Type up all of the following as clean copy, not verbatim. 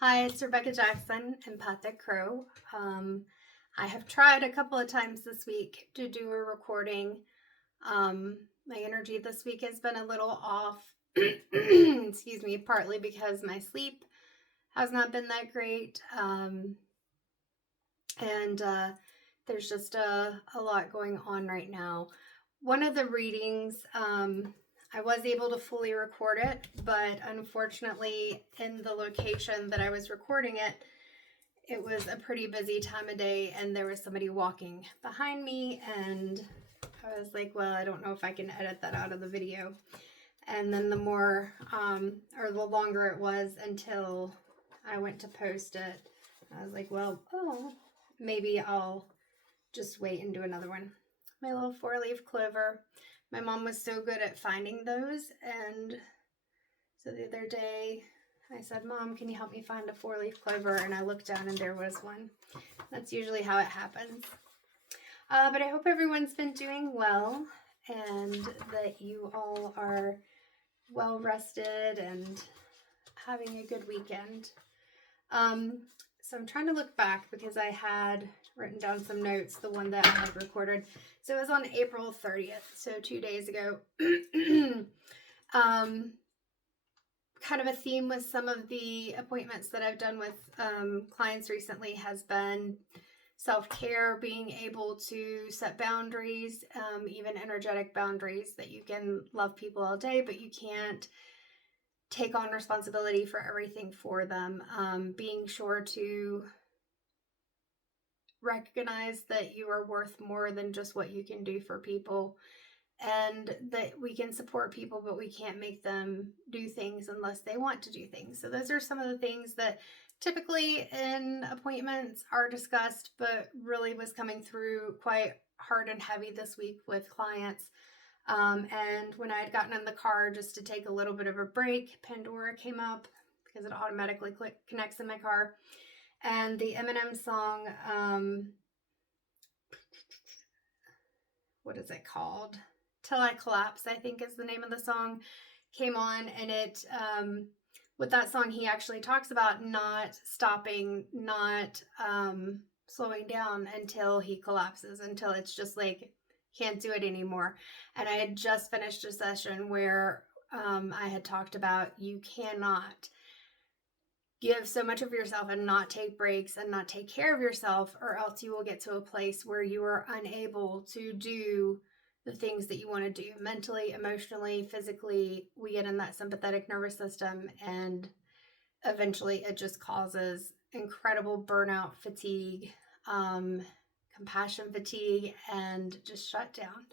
Hi, it's Rebecca Jackson, Empathic Crow. I have tried a couple of times this week to do a recording. My energy this week has been a little off. Excuse me, partly because my sleep has not been that great. And there's just a lot going on right now. One of the readings, I was able to fully record it, but unfortunately, in the location that I was recording it, it was a pretty busy time of day, and there was somebody walking behind me, and I was like, well, I don't know if I can edit that out of the video. And then the more, or the longer it was until I went to post it, I was like, well, maybe I'll just wait and do another one. My little 4-leaf clover. My mom was so good at finding those, and so the other day I said, Mom, can you help me find a 4-leaf clover? And I looked down and there was one. That's usually how it happens. But I hope everyone's been doing well and that you all are well rested and having a good weekend. So I'm trying to look back because I had written down some notes, the one that I had recorded. So it was on April 30th, so 2 days ago. Kind of a theme with some of the appointments that I've done with clients recently has been self-care, being able to set boundaries, even energetic boundaries, that you can love people all day, but you can't take on responsibility for everything for them. Being sure to recognize that you are worth more than just what you can do for people, and that we can support people, but we can't make them do things unless they want to do things. So those are some of the things that typically in appointments are discussed, but really was coming through quite hard and heavy this week with clients. And when I had gotten in the car just to take a little bit of a break, Pandora came up because it automatically connects in my car. And the Eminem song, what is it called? Till I Collapse, I think is the name of the song, came on. And it, with that song, he actually talks about not stopping, not slowing down until he collapses, until it's just like, can't do it anymore. And I had just finished a session where I had talked about you cannot give so much of yourself and not take breaks and not take care of yourself, or else you will get to a place where you are unable to do the things that you want to do mentally, emotionally, physically. We get in that sympathetic nervous system, and eventually it just causes incredible burnout, fatigue, compassion fatigue, and just shut down.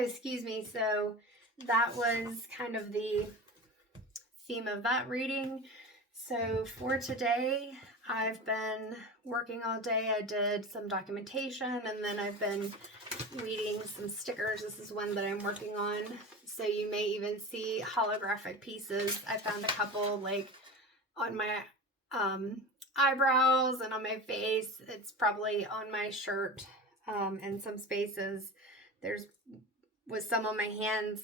Excuse me. So that was kind of the theme of that reading. So for today, I've been working all day. I did some documentation, and then I've been weeding some stickers. This is one that I'm working on. So you may even see holographic pieces. I found a couple like on my eyebrows and on my face. It's probably on my shirt in some spaces. Was some on my hands,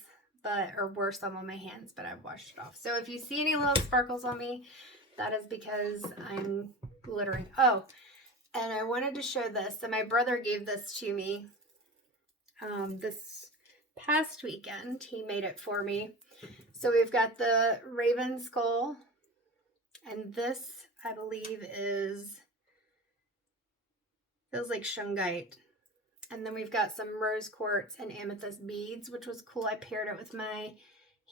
were some on my hands, but I've washed it off. So if you see any little sparkles on me, that is because I'm glittering. Oh, and I wanted to show this. So my brother gave this to me this past weekend. He made it for me. So we've got the raven skull, and this, I believe, feels like shungite. And then we've got some rose quartz and amethyst beads, which was cool. I paired it with my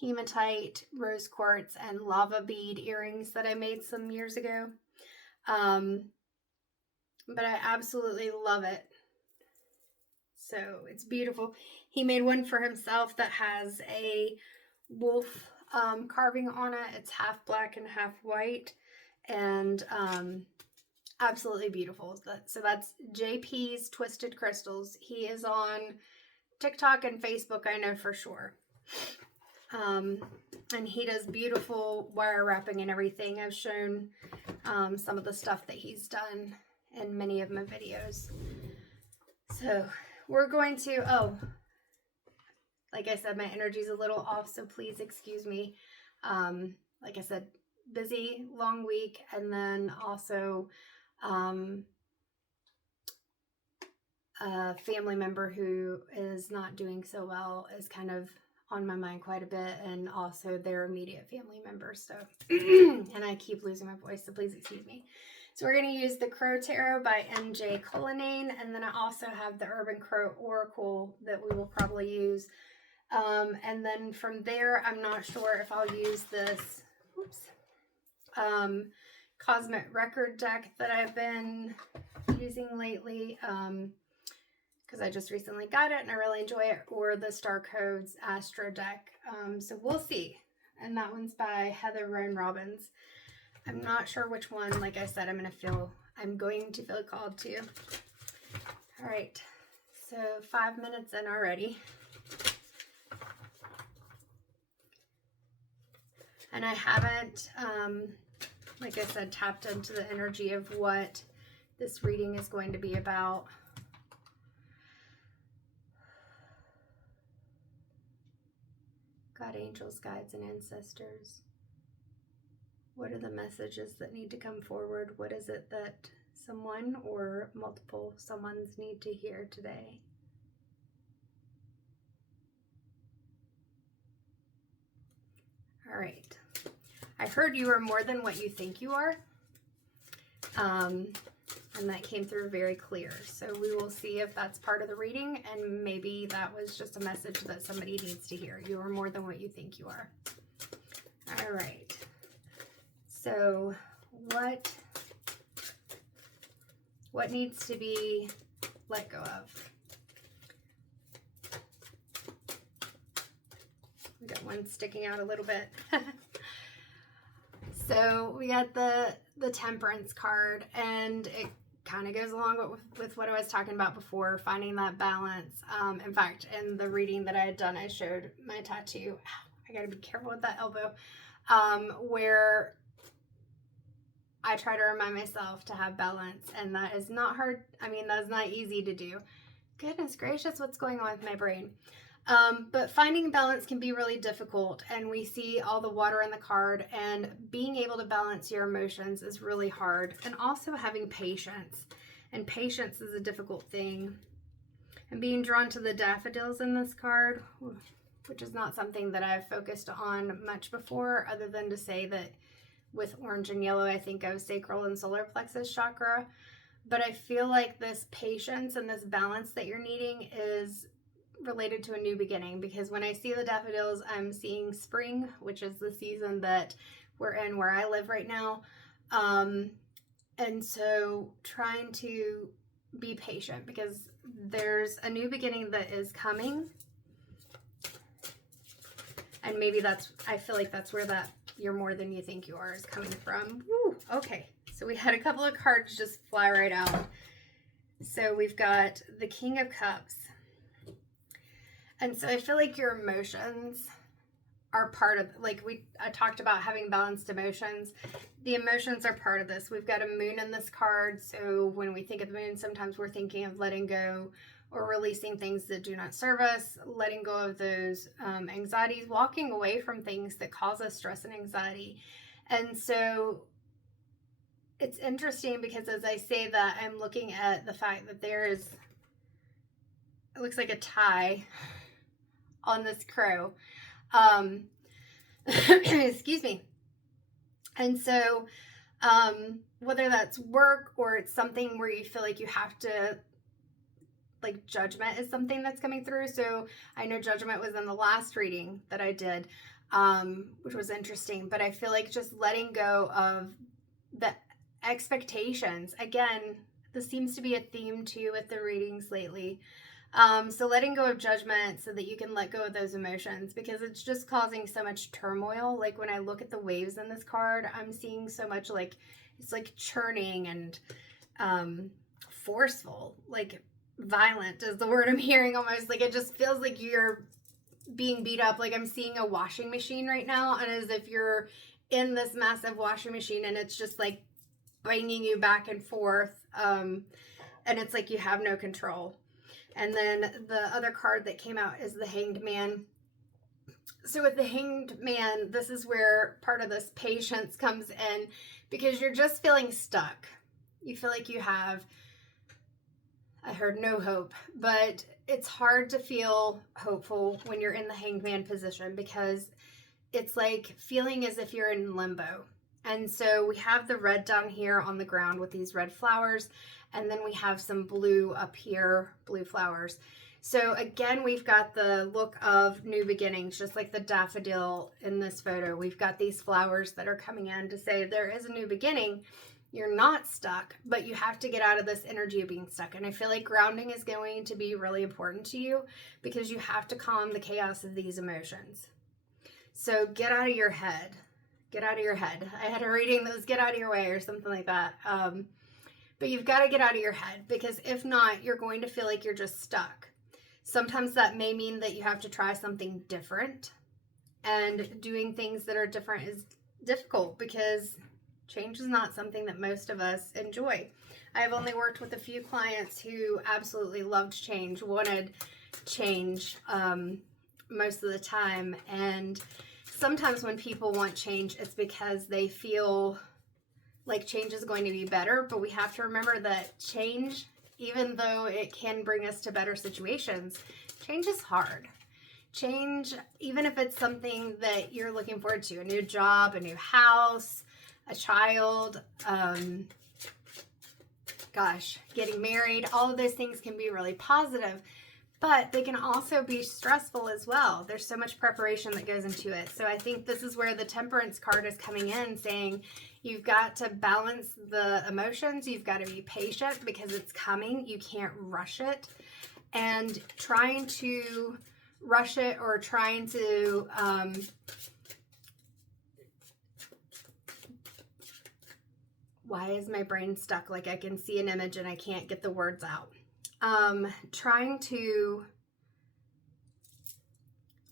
hematite, rose quartz, and lava bead earrings that I made some years ago. But I absolutely love it. So it's beautiful. He made one for himself that has a wolf carving on it. It's half black and half white, and absolutely beautiful. So that's JP's Twisted Crystals. He is on TikTok and Facebook, I know for sure. And he does beautiful wire wrapping and everything. I've shown some of the stuff that he's done in many of my videos. So we're going to, like I said, my energy's a little off, so please excuse me. Like I said, busy, long week, and then also a family member who is not doing so well is kind of on my mind quite a bit, and also their immediate family members. So, and I keep losing my voice, so please excuse me. So we're going to use the Crow Tarot by M.J. Cullinane, and then I also have the Urban Crow Oracle that we will probably use. And then from there, I'm not sure if I'll use this Cosmic Record deck that I've been using lately, because I just recently got it and I really enjoy it, or the Star Codes Astro deck. So we'll see. And that one's by Heather Roan Robbins. I'm not sure which one. Like I said, I'm going to feel called to. All right. So 5 minutes in already. And I haven't, like I said, tapped into the energy of what this reading is going to be about. God, angels, guides, and ancestors. What are the messages that need to come forward? What is it that someone or multiple someones need to hear today? All right. I heard you are more than what you think you are. And that came through very clear. So we will see if that's part of the reading, and maybe that was just a message that somebody needs to hear. You are more than what you think you are. All right. So what needs to be let go of? We got one sticking out a little bit. So we got the Temperance card, and it kind of goes along with what I was talking about before, finding that balance. In fact, in the reading that I had done, I showed my tattoo. Ow, I gotta be careful with that elbow. Where I try to remind myself to have balance, and that is not hard. I mean, that's not easy to do. Goodness gracious, what's going on with my brain? But finding balance can be really difficult, and we see all the water in the card, and being able to balance your emotions is really hard, and also having patience, and patience is a difficult thing. And being drawn to the daffodils in this card, which is not something that I've focused on much before, other than to say that with orange and yellow, I think of sacral and solar plexus chakra. But I feel like this patience and this balance that you're needing is related to a new beginning, because when I see the daffodils, I'm seeing spring, which is the season that we're in where I live right now. And so trying to be patient, because there's a new beginning that is coming. And maybe I feel like that's where that you're more than you think you are is coming from. Woo, okay, so we had a couple of cards just fly right out. So we've got the King of Cups. And so I feel like your emotions are part of, I talked about having balanced emotions. The emotions are part of this. We've got a moon in this card. So when we think of the moon, sometimes we're thinking of letting go or releasing things that do not serve us, letting go of those anxieties, walking away from things that cause us stress and anxiety. And so it's interesting because as I say that, I'm looking at the fact that it looks like a tie on this crow. Excuse me. And so whether that's work or it's something where you feel like you have to, like, judgment is something that's coming through. So I know judgment was in the last reading that I did, which was interesting, but I feel like just letting go of the expectations. Again, this seems to be a theme too with the readings lately. So letting go of judgment so that you can let go of those emotions, because it's just causing so much turmoil. Like when I look at the waves in this card, I'm seeing so much it's like churning and forceful, like violent is the word I'm hearing almost. Like it just feels like you're being beat up. Like I'm seeing a washing machine right now, and as if you're in this massive washing machine and it's just like banging you back and forth. And it's like you have no control. And then the other card that came out is the Hanged Man. So with the Hanged Man, this is where part of this patience comes in, because you're just feeling stuck. You feel like you have, I heard no hope, but it's hard to feel hopeful when you're in the Hanged Man position, because it's like feeling as if you're in limbo. And so we have the red down here on the ground with these red flowers, and then we have some blue up here, blue flowers. So again, we've got the look of new beginnings, just like the daffodil in this photo. We've got these flowers that are coming in to say there is a new beginning. You're not stuck, but you have to get out of this energy of being stuck. And I feel like grounding is going to be really important to you, because you have to calm the chaos of these emotions. So get out of your head. Get out of your head. I had a reading that was get out of your way or something like that. But you've got to get out of your head, because if not, you're going to feel like you're just stuck. Sometimes that may mean that you have to try something different, and doing things that are different is difficult, because change is not something that most of us enjoy. I've only worked with a few clients who absolutely loved change, wanted change most of the time. And sometimes when people want change, it's because they feel like change is going to be better. But we have to remember that change, even though it can bring us to better situations, change is hard. Change, even if it's something that you're looking forward to, a new job, a new house, a child, getting married, all of those things can be really positive, but they can also be stressful as well. There's so much preparation that goes into it. So I think this is where the Temperance card is coming in, saying you've got to balance the emotions. You've got to be patient, because it's coming. You can't rush it. And trying to rush it, or trying to why is my brain stuck? Like I can see an image and I can't get the words out. Trying to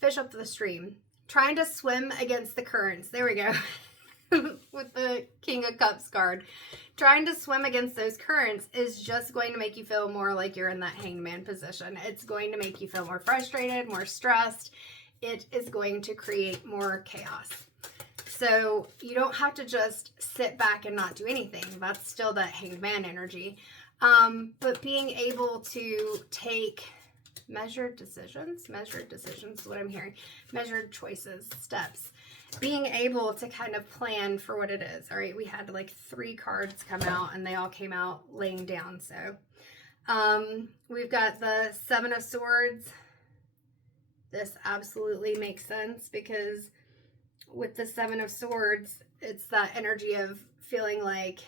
fish up the stream, trying to swim against the currents. There we go. With the King of Cups card. Trying to swim against those currents is just going to make you feel more like you're in that Hanged Man position. It's going to make you feel more frustrated, more stressed. It is going to create more chaos. So you don't have to just sit back and not do anything. That's still that Hanged Man energy. But being able to take measured decisions is what I'm hearing. Measured choices, steps. Being able to kind of plan for what it is. All right, we had like 3 cards come out, and they all came out laying down. So we've got the 7 of Swords. This absolutely makes sense, because with the 7 of Swords, it's that energy of feeling like,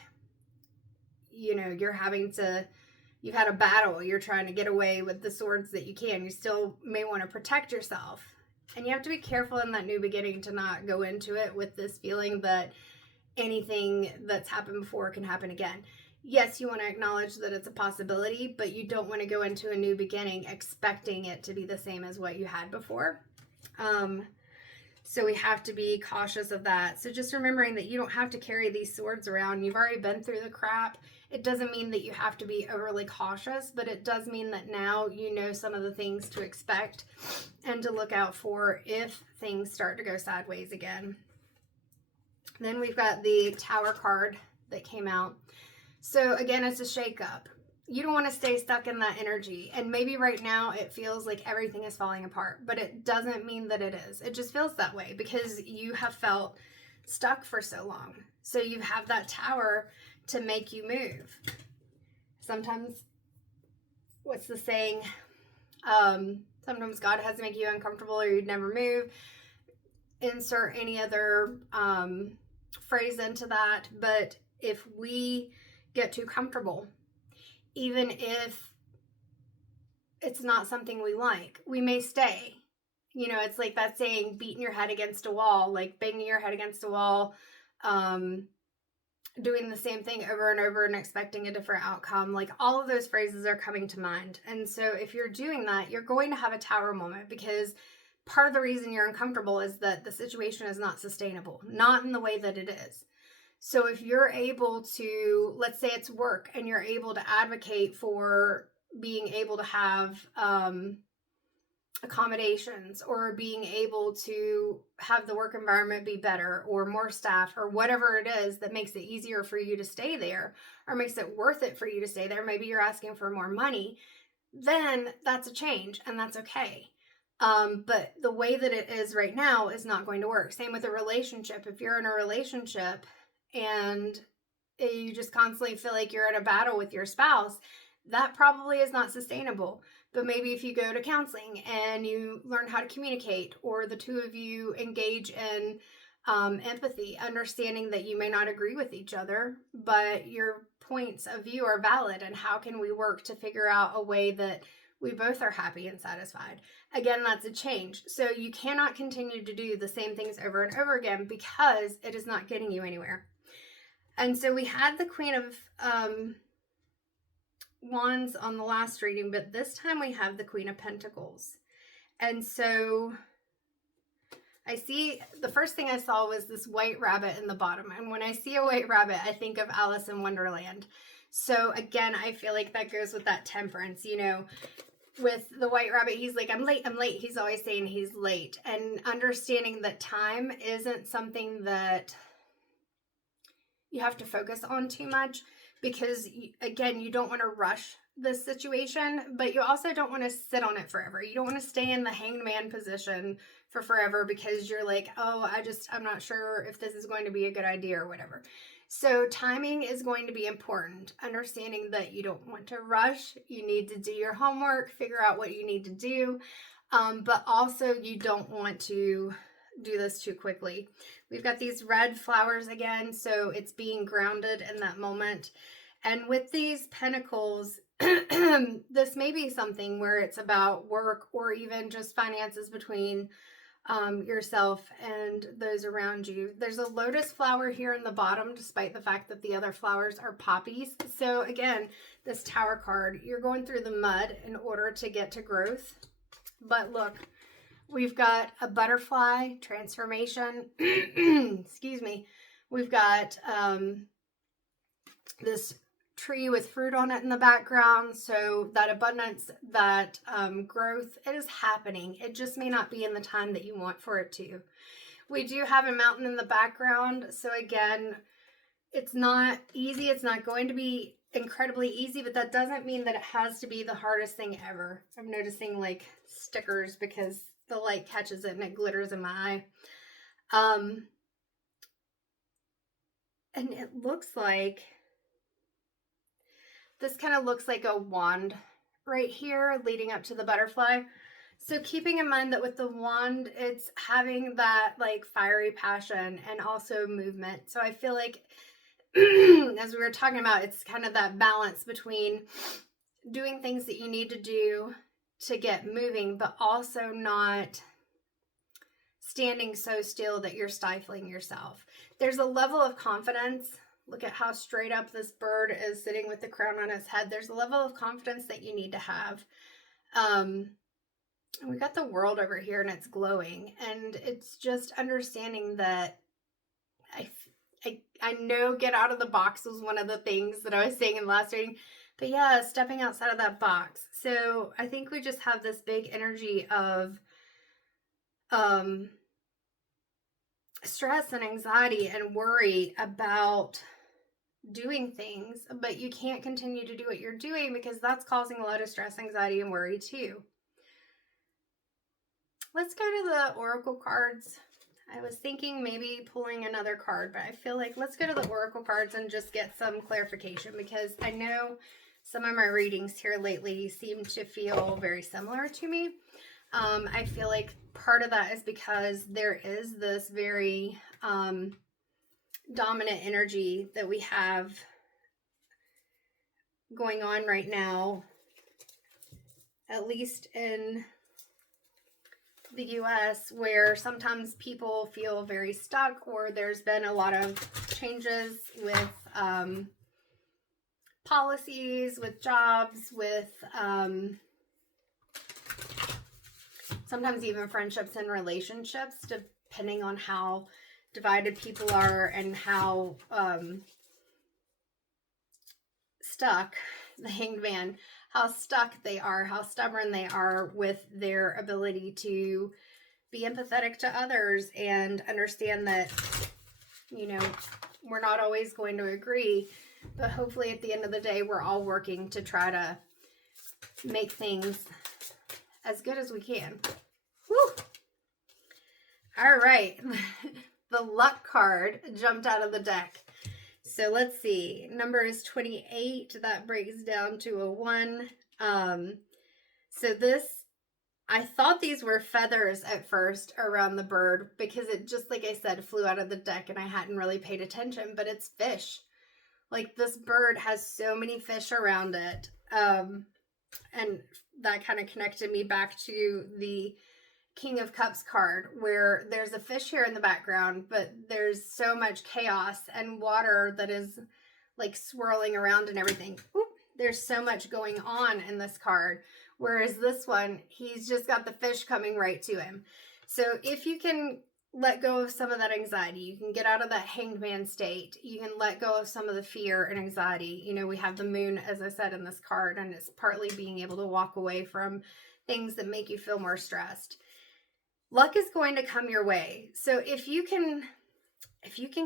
you know, you've had a battle, you're trying to get away with the swords that you can. You still may want to protect yourself. And you have to be careful in that new beginning to not go into it with this feeling that anything that's happened before can happen again. Yes, you want to acknowledge that it's a possibility, but you don't want to go into a new beginning expecting it to be the same as what you had before. So we have to be cautious of that. So just remembering that you don't have to carry these swords around. You've already been through the crap. It doesn't mean that you have to be overly cautious, but it does mean that now you know some of the things to expect and to look out for if things start to go sideways again. Then we've got the Tower card that came out. So again, it's a shakeup. You don't want to stay stuck in that energy. And maybe right now it feels like everything is falling apart, but it doesn't mean that it is. It just feels that way because you have felt stuck for so long. So you have that tower to make you move. Sometimes, what's the saying? Sometimes God has to make you uncomfortable or you'd never move. Insert any other phrase into that. But if we get too comfortable, even if it's not something we like, we may stay. You know, it's like that saying, beating your head against a wall, like banging your head against a wall, doing the same thing over and over and expecting a different outcome. Like all of those phrases are coming to mind. And so if you're doing that, you're going to have a tower moment, because part of the reason you're uncomfortable is that the situation is not sustainable, not in the way that it is. So if you're able to, let's say it's work, and you're able to advocate for being able to have accommodations, or being able to have the work environment be better, or more staff, or whatever it is that makes it easier for you to stay there, or makes it worth it for you to stay there. Maybe you're asking for more money. Then that's a change, and that's okay. But the way that it is right now is not going to work. Same with a relationship. If you're in a relationship and you just constantly feel like you're in a battle with your spouse, that probably is not sustainable. But maybe if you go to counseling and you learn how to communicate, or the two of you engage in empathy, understanding that you may not agree with each other, but your points of view are valid, and how can we work to figure out a way that we both are happy and satisfied. Again, that's a change. So you cannot continue to do the same things over and over again, because it is not getting you anywhere. And so we had the Queen of Wands on the last reading, but this time we have the Queen of Pentacles. And so I see, the first thing I saw was this white rabbit in the bottom. And when I see a white rabbit, I think of Alice in Wonderland. So again, I feel like that goes with that temperance, you know, with the white rabbit, he's like, I'm late, I'm late. He's always saying he's late. And understanding that time isn't something that you have to focus on too much, because again, you don't want to rush this situation, but you also don't want to sit on it forever. You don't want to stay in the hanged man position for forever, because you're like, oh, I'm not sure if this is going to be a good idea or whatever. So timing is going to be important. Understanding that you don't want to rush. You need to do your homework, figure out what you need to do. But also you don't want to do this too quickly. We've got these red flowers again, so it's being grounded in that moment. And with these pentacles, this may be something where it's about work, or even just finances between yourself and those around you. There's a lotus flower here in the bottom, despite the fact that the other flowers are poppies. So again, this Tower card, you're going through the mud in order to get to growth. But look, we've got a butterfly transformation. Excuse me. We've got this tree with fruit on it in the background. So that abundance, that growth, it is happening. It just may not be in the time that you want for it to. We do have a mountain in the background. So again, it's not easy. It's not going to be incredibly easy, but that doesn't mean that it has to be the hardest thing ever. I'm noticing like stickers because the light catches it and it glitters in my eye. And it looks like, this kind of looks like a wand right here leading up to the butterfly. So keeping in mind that with the wand, it's having that like fiery passion and also movement. So I feel like, as we were talking about, it's kind of that balance between doing things that you need to do to get moving, but also not standing so still that you're stifling yourself. There's a level of confidence. Look at how straight up this bird is sitting with the crown on its head. There's a level of confidence that you need to have. And we got the world over here and it's glowing. And it's just understanding that I know get out of the box was one of the things that I was saying in the last reading. But yeah, stepping outside of that box. So I think we just have this big energy of stress and anxiety and worry about doing things, but you can't continue to do what you're doing because that's causing a lot of stress, anxiety, and worry too. Let's go to the oracle cards. I was thinking maybe pulling another card, but I feel like let's go to the oracle cards and just get some clarification, because I know some of my readings here lately seem to feel very similar to me. I feel like part of that is because there is this very dominant energy that we have going on right now, at least in the US, where sometimes people feel very stuck, or there's been a lot of changes with policies, with jobs, with sometimes even friendships and relationships, depending on how divided people are and how stuck, the hanged man, how stuck they are, how stubborn they are with their ability to be empathetic to others and understand that, you know, we're not always going to agree, but hopefully at the end of the day, we're all working to try to make things as good as we can. Woo! All right. The luck card jumped out of the deck. So let's see. Number is 28. That breaks down to a 1. So this, I thought these were feathers at first around the bird because it just, like I said, flew out of the deck and I hadn't really paid attention, but it's fish. Like, this bird has so many fish around it. And that kind of connected me back to the King of Cups card, where there's a fish here in the background, but there's so much chaos and water that is like swirling around and everything. Oop, there's so much going on in this card. Whereas this one, he's just got the fish coming right to him. So if you can let go of some of that anxiety, you can get out of that hanged man state, you can let go of some of the fear and anxiety. You know, we have the moon, as I said, in this card, and it's partly being able to walk away from things that make you feel more stressed. Luck is going to come your way. So if you can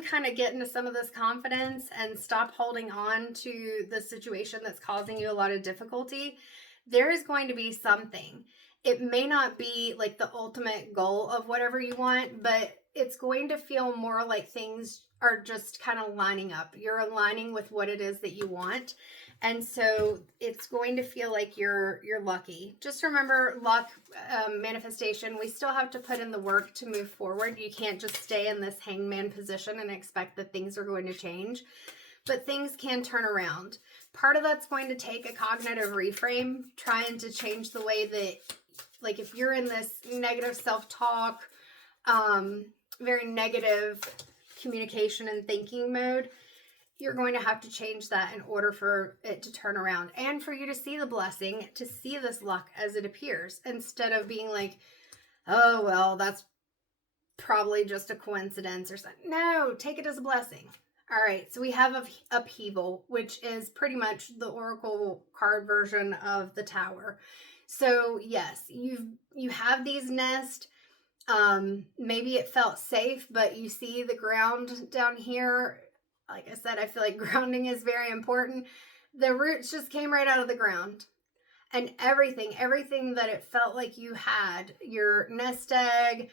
kind of get into some of this confidence and stop holding on to the situation that's causing you a lot of difficulty, there is going to be something. It may not be like the ultimate goal of whatever you want, but it's going to feel more like things are just kind of lining up. You're aligning with what it is that you want. And so it's going to feel like you're lucky. Just remember, luck, manifestation, we still have to put in the work to move forward. You can't just stay in this hangman position and expect that things are going to change. But things can turn around. Part of that's going to take a cognitive reframe, trying to change the way that, like, if you're in this negative self-talk, very negative communication and thinking mode, you're going to have to change that in order for it to turn around and for you to see the blessing, to see this luck as it appears, instead of being like, oh, well, that's probably just a coincidence or something. No, take it as a blessing. All right, so we have upheaval, which is pretty much the Oracle card version of the Tower. So yes, you have these nests. Maybe it felt safe, but you see the ground down here. Like I said, I feel like grounding is very important. The roots just came right out of the ground. And everything that it felt like you had, your nest egg,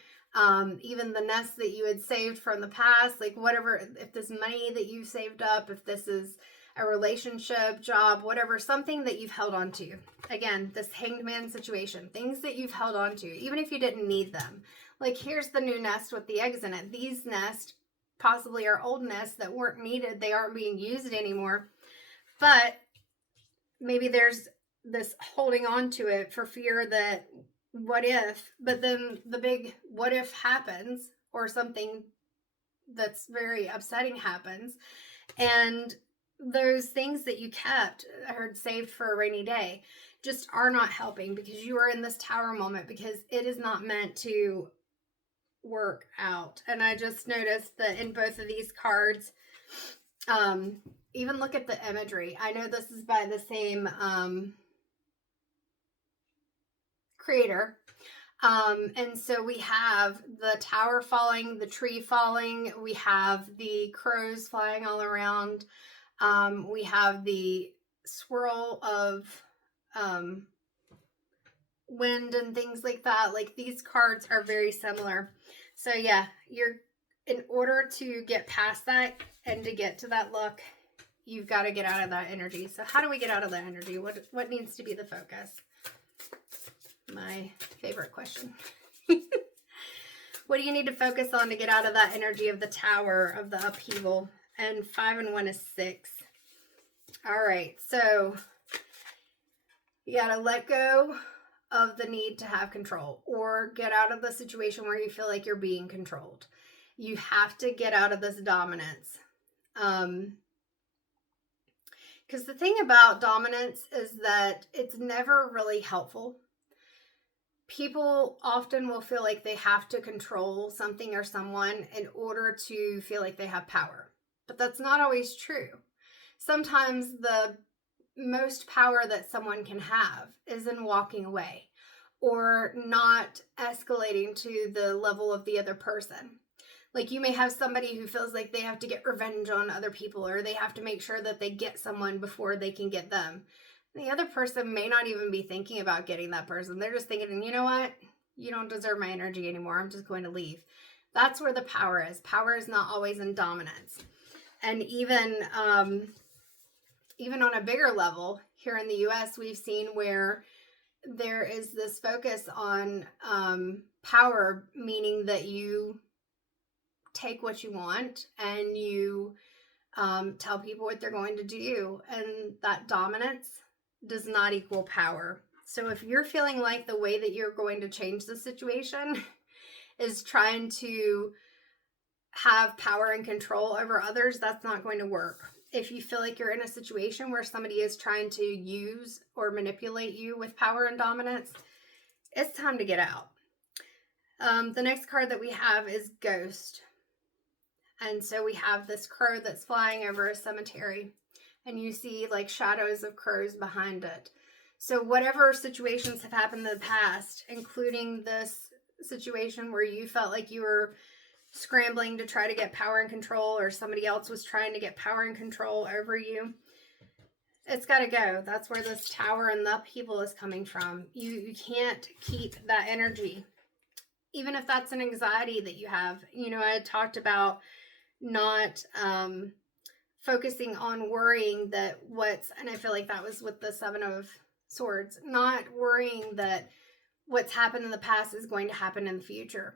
even the nest that you had saved from the past, like whatever, if this money that you saved up, if this is a relationship, job, whatever, something that you've held on to. Again, this hanged man situation, things that you've held on to, even if you didn't need them. Like, here's the new nest with the eggs in it. These nests possibly are old nests that weren't needed. They aren't being used anymore. But maybe there's this holding on to it for fear that what if, but then the big what if happens, or something that's very upsetting happens. And those things that you kept, I heard, saved for a rainy day, just are not helping because you are in this tower moment, because it is not meant to work out. And I just noticed that in both of these cards, even look at the imagery. I know this is by the same creator. And so we have the tower falling, the tree falling, we have the crows flying all around, we have the swirl of wind and things like that. Like, these cards are very similar. So yeah, in order to get past that and to get to that luck, you've got to get out of that energy. So how do we get out of that energy? What needs to be the focus? My favorite question. What do you need to focus on to get out of that energy of the tower, of the upheaval? And 5 and 1 is 6. All right, so you got to let go of the need to have control, or get out of the situation where you feel like you're being controlled. You have to get out of this dominance. Because the thing about dominance is that it's never really helpful. People often will feel like they have to control something or someone in order to feel like they have power. But that's not always true. Sometimes the most power that someone can have is in walking away or not escalating to the level of the other person. Like, you may have somebody who feels like they have to get revenge on other people, or they have to make sure that they get someone before they can get them. The other person may not even be thinking about getting that person. They're just thinking, you know what? You don't deserve my energy anymore. I'm just going to leave. That's where the power is. Power is not always in dominance. And even on a bigger level, here in the US, we've seen where there is this focus on power, meaning that you take what you want and you tell people what they're going to do. And that dominance does not equal power. So if you're feeling like the way that you're going to change the situation is trying to have power and control over others, that's not going to work. If you feel like you're in a situation where somebody is trying to use or manipulate you with power and dominance, it's time to get out. The next card that we have is Ghost. And so we have this crow that's flying over a cemetery, and you see like shadows of crows behind it. So whatever situations have happened in the past, including this situation where you felt like you were scrambling to try to get power and control, or somebody else was trying to get power and control over you, it's got to go. That's where this tower and the upheaval is coming from. You can't keep that energy. Even if that's an anxiety that you have. You know, I talked about not focusing on worrying that and I feel like that was with the Seven of Swords, not worrying that what's happened in the past is going to happen in the future.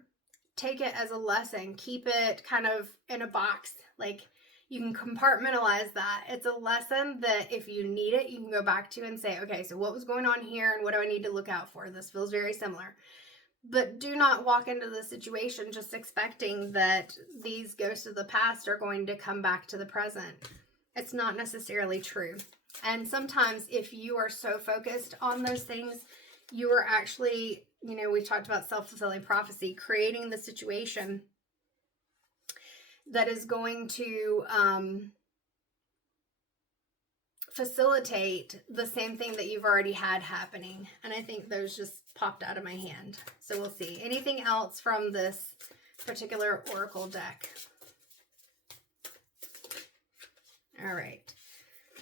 Take it as a lesson. Keep it kind of in a box. Like, you can compartmentalize that. It's a lesson that if you need it, you can go back to and say, okay, so what was going on here and what do I need to look out for? This feels very similar. But do not walk into the situation just expecting that these ghosts of the past are going to come back to the present. It's not necessarily true. And sometimes if you are so focused on those things, you are actually, you know, we talked about self-fulfilling prophecy, creating the situation that is going to facilitate the same thing that you've already had happening. And I think those just popped out of my hand. So we'll see. Anything else from this particular oracle deck? All right.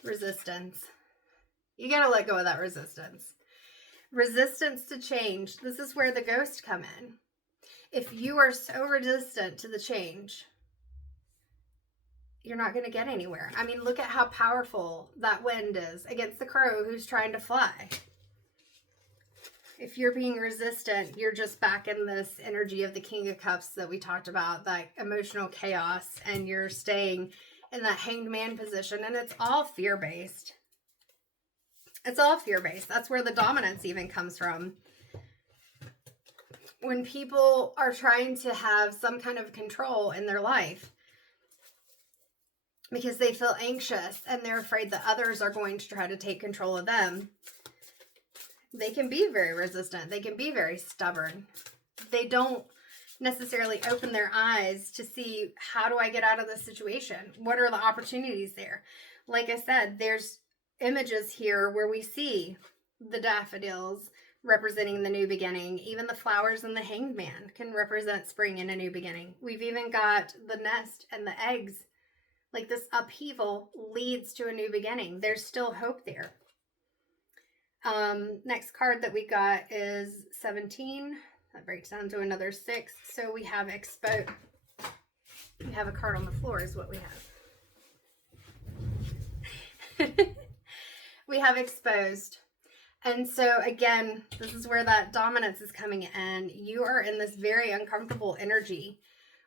Resistance. You got to let go of that resistance. Resistance to change. This is where the ghosts come in. If you are so resistant to the change, you're not going to get anywhere. I mean, look at how powerful that wind is against the crow who's trying to fly. If you're being resistant, you're just back in this energy of the King of Cups that we talked about, that emotional chaos, and you're staying in that hanged man position, and it's all fear-based. It's all fear-based. That's where the dominance even comes from. When people are trying to have some kind of control in their life because they feel anxious and they're afraid that others are going to try to take control of them, they can be very resistant. They can be very stubborn. They don't necessarily open their eyes to see, how do I get out of this situation? What are the opportunities there? Like I said, there's images here where we see the daffodils representing the new beginning. Even the flowers and the hanged man can represent spring and a new beginning. We've even got the nest and the eggs. Like, this upheaval leads to a new beginning. There's still hope there. Next card that we got is 17. That breaks down to another 6. So we have we have a card on the floor is what we have. We have exposed. And so again, this is where that dominance is coming in. You are in this very uncomfortable energy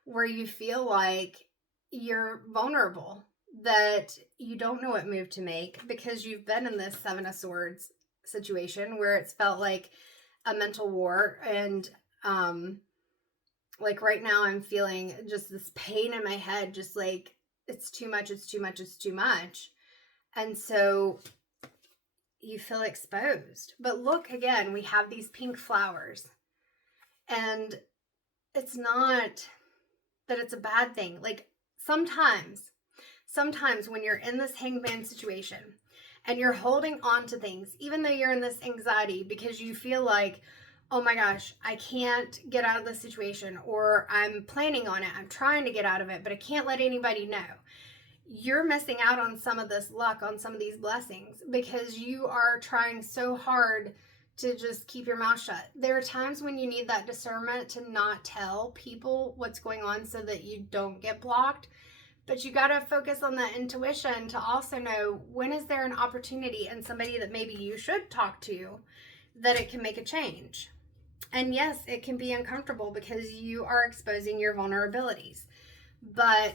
where you feel like you're vulnerable, that you don't know what move to make because you've been in this Seven of Swords situation where it's felt like a mental war. And like right now I'm feeling just this pain in my head, just like it's too much, it's too much, it's too much. And so you feel exposed. But look, again, we have these pink flowers, and it's not that it's a bad thing. Like, sometimes when you're in this hangman situation and you're holding on to things, even though you're in this anxiety because you feel like, oh my gosh, I can't get out of this situation, or I'm planning on it, I'm trying to get out of it, but I can't let anybody know. You're missing out on some of this luck, on some of these blessings, because you are trying so hard to just keep your mouth shut. There are times when you need that discernment to not tell people what's going on so that you don't get blocked. But you got to focus on that intuition to also know when is there an opportunity and somebody that maybe you should talk to that it can make a change. And yes, it can be uncomfortable because you are exposing your vulnerabilities. But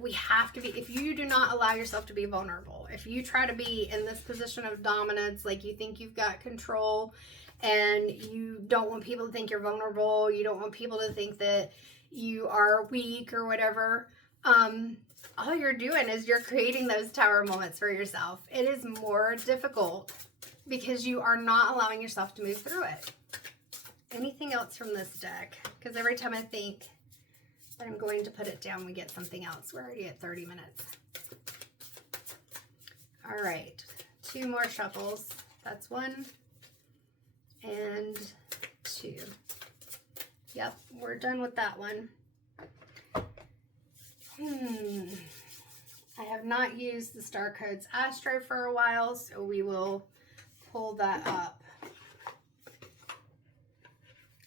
we have to be, if you do not allow yourself to be vulnerable, if you try to be in this position of dominance, like you think you've got control and you don't want people to think you're vulnerable, you don't want people to think that you are weak or whatever, all you're doing is you're creating those tower moments for yourself. It is more difficult because you are not allowing yourself to move through it. Anything else from this deck? Because every time I think that I'm going to put it down, we get something else. We're already at 30 minutes. All right, 2 more shuffles. That's 1 and 2. Yep, we're done with that one. I have not used the Star Codes Astro for a while, so we will pull that up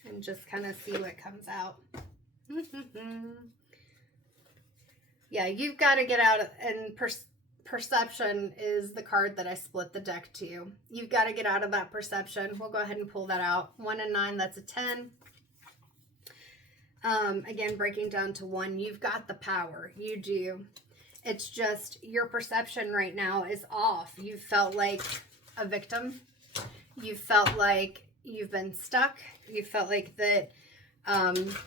and just kind of see what comes out. Yeah, you've got to get out, and perception is the card that I split the deck to. You've got to get out of that perception. We'll go ahead and pull that out. 1 and 9, that's a 10. Again, breaking down to 1, you've got the power. You do. It's just your perception right now is off. You felt like a victim. You felt like you've been stuck. You felt like that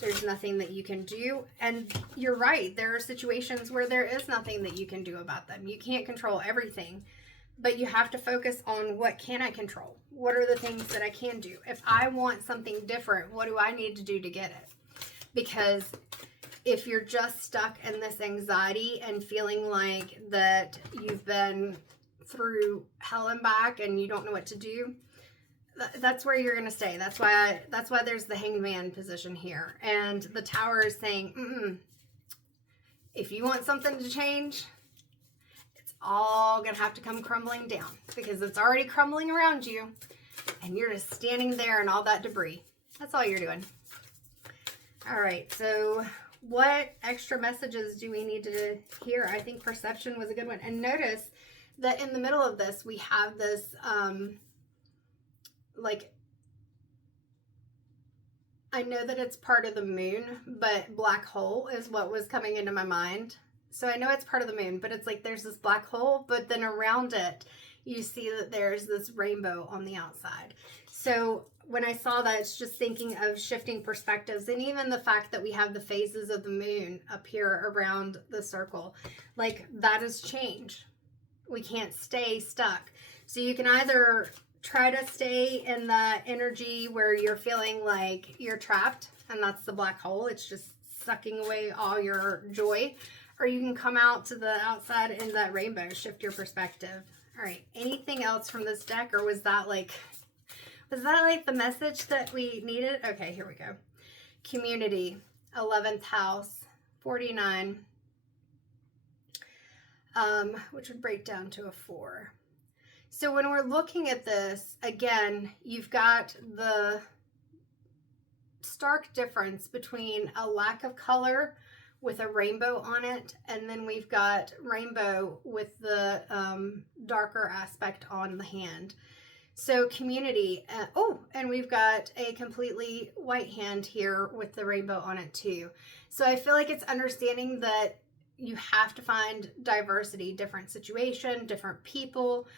there's nothing that you can do. And you're right. There are situations where there is nothing that you can do about them. You can't control everything, but you have to focus on what can I control? What are the things that I can do? If I want something different, what do I need to do to get it? Because if you're just stuck in this anxiety and feeling like that you've been through hell and back and you don't know what to do, that's where you're going to stay. That's why there's the Hanged Man position here. And the Tower is saying, if you want something to change, it's all going to have to come crumbling down, because it's already crumbling around you and you're just standing there in all that debris. That's all you're doing. All right, so what extra messages do we need to hear? I think perception was a good one. And notice that in the middle of this, we have this, like, I know that it's part of the moon, but black hole is what was coming into my mind. So I know it's part of the moon, but it's like there's this black hole, but then around it, you see that there's this rainbow on the outside. So when I saw that, it's just thinking of shifting perspectives, and even the fact that we have the phases of the moon up here around the circle, like that is change. We can't stay stuck. So you can either try to stay in that energy where you're feeling like you're trapped, and that's the black hole. It's just sucking away all your joy. Or you can come out to the outside in that rainbow, shift your perspective. All right, anything else from this deck, or was that like the message that we needed? Okay, here we go. Community, 11th house, 49, which would break down to a 4. So when we're looking at this, again, you've got the stark difference between a lack of color with a rainbow on it, and then we've got rainbow with the darker aspect on the hand. So community, and we've got a completely white hand here with the rainbow on it too. So I feel like it's understanding that you have to find diversity, different situation, different people.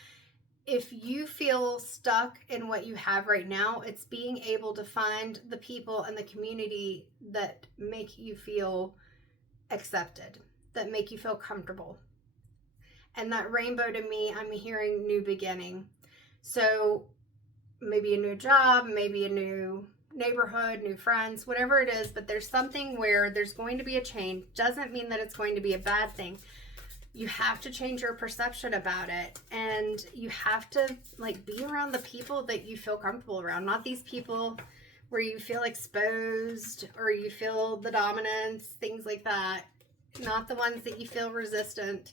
If you feel stuck in what you have right now, it's being able to find the people and the community that make you feel accepted, that make you feel comfortable. And that rainbow, to me, I'm hearing new beginning. So maybe a new job, maybe a new neighborhood, new friends, whatever it is, but there's something where there's going to be a change. Doesn't mean that it's going to be a bad thing. you have to change your perception about it, and you have to like be around the people that you feel comfortable around, not these people where you feel exposed or you feel the dominance, things like that, not the ones that you feel resistant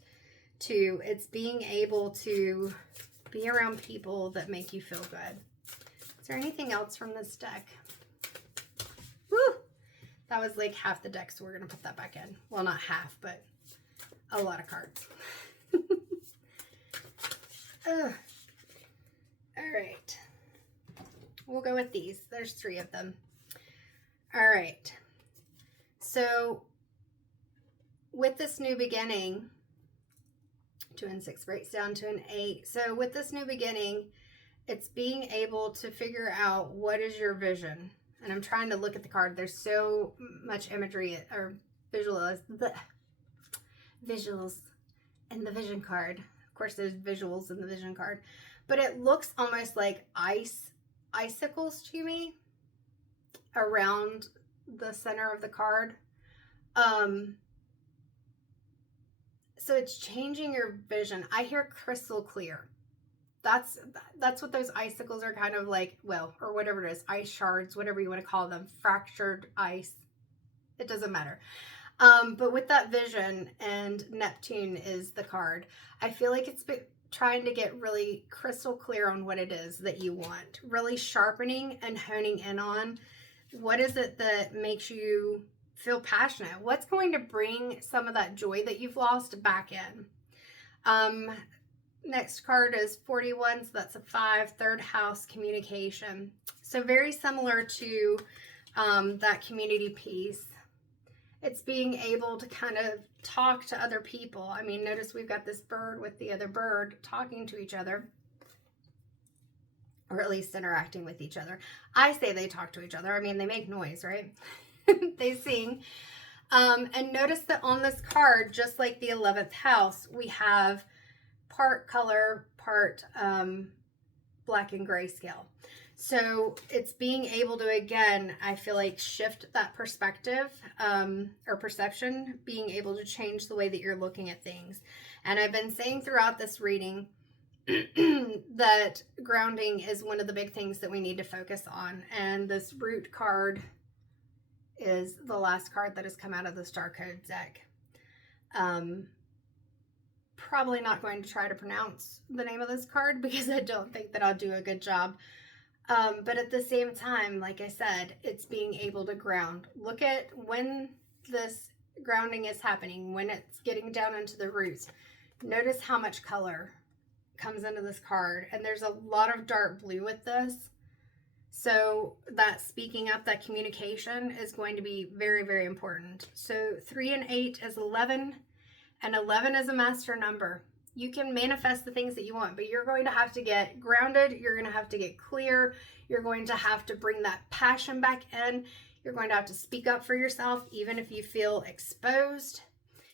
to. It's being able to be around people that make you feel good. Is there anything else from this deck? Woo! That was like half the deck, so we're going to put that back in. Well, not half, but a lot of cards. All right. We'll go with these. There's 3 of them. All right. So with this new beginning, 2 and 6 breaks down to an 8. So with this new beginning, it's being able to figure out what is your vision. And I'm trying to look at the card. There's so much imagery or visuals in the vision card. Of course, there's visuals in the vision card, but it looks almost like icicles to me around the center of the card. So it's changing your vision. I hear crystal clear. That's what those icicles are kind of like, well, or whatever it is, ice shards, whatever you want to call them, fractured ice. It doesn't matter. But with that vision, and Neptune is the card, I feel like it's trying to get really crystal clear on what it is that you want, really sharpening and honing in on what is it that makes you feel passionate. What's going to bring some of that joy that you've lost back in? Next card is 41, so that's a 5, 3rd house, communication. So very similar to that community piece. It's being able to kind of talk to other people. I mean, notice we've got this bird with the other bird talking to each other, or at least interacting with each other. I say they talk to each other. I mean, they make noise, right? They sing. And notice that on this card, just like the 11th house, we have part color, part black and gray scale. So it's being able to, again, I feel like shift that perspective or perception, being able to change the way that you're looking at things. And I've been saying throughout this reading that grounding is one of the big things that we need to focus on. And this root card is the last card that has come out of the Star Code deck. Probably not going to try to pronounce the name of this card because I don't think that I'll do a good job. But at the same time, like I said, it's being able to ground. Look at when this grounding is happening, when it's getting down into the roots. Notice how much color comes into this card. And there's a lot of dark blue with this. So that speaking up, that communication is going to be very, very important. So 3 and 8 is 11. And 11 is a master number. You can manifest the things that you want, but you're going to have to get grounded. You're going to have to get clear. You're going to have to bring that passion back in. You're going to have to speak up for yourself, even if you feel exposed.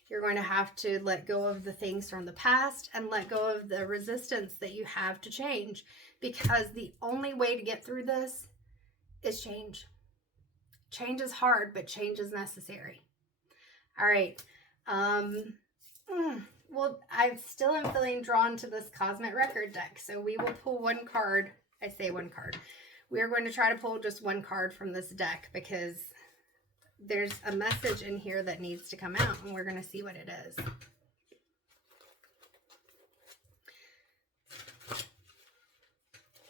You're going to have to let go of the things from the past and let go of the resistance that you have to change, because the only way to get through this is change. Change is hard, but change is necessary. All right. Well, I still am feeling drawn to this Cosmic Record deck. So we will pull one card. I say one card. We are going to try to pull just one card from this deck because there's a message in here that needs to come out, and we're going to see what it is.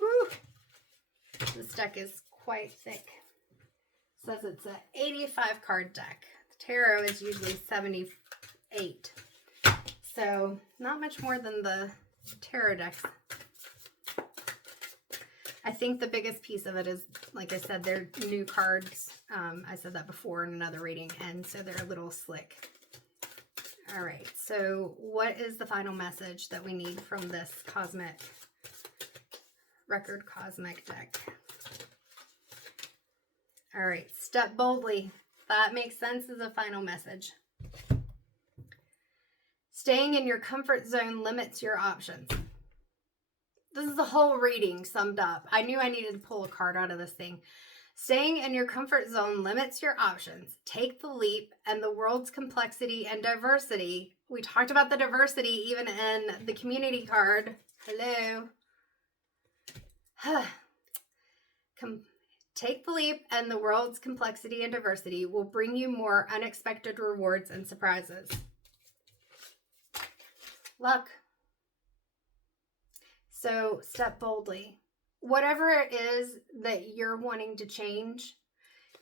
Woo! This deck is quite thick. It says it's an 85 card deck. The tarot is usually 78. So not much more than the tarot decks. I think the biggest piece of it is, like I said, they're new cards. I said that before in another reading, and so they're a little slick. All right, so what is the final message that we need from this Cosmic Record Cosmic deck? All right, step boldly. That makes sense as a final message. Staying in your comfort zone limits your options. This is the whole reading summed up. I knew I needed to pull a card out of this thing. Staying in your comfort zone limits your options. Take the leap, and the world's complexity and diversity We talked about the diversity even in the community card. Hello. Take the leap, and the world's complexity and diversity will bring you more unexpected rewards and surprises. Luck. So step boldly. Whatever it is that you're wanting to change,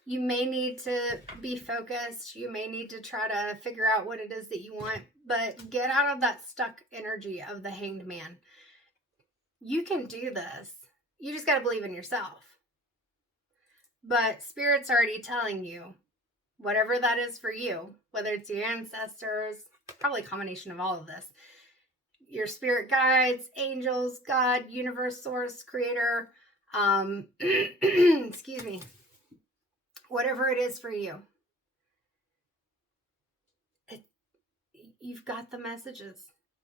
you may need to be focused. You may need to try to figure out what it is that you want, but get out of that stuck energy of the Hanged Man. You can do this. You just got to believe in yourself. But Spirit's already telling you, whatever that is for you, whether it's your ancestors, probably a combination of all of this, your spirit guides, angels, God, universe, source, creator, excuse me, whatever it is for you, you've got the messages,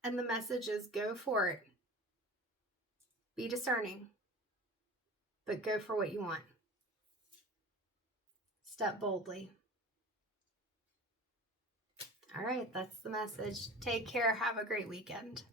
and the messages, go for it. Be discerning, but go for what you want. Step boldly. All right, that's the message. Take care. Have a great weekend.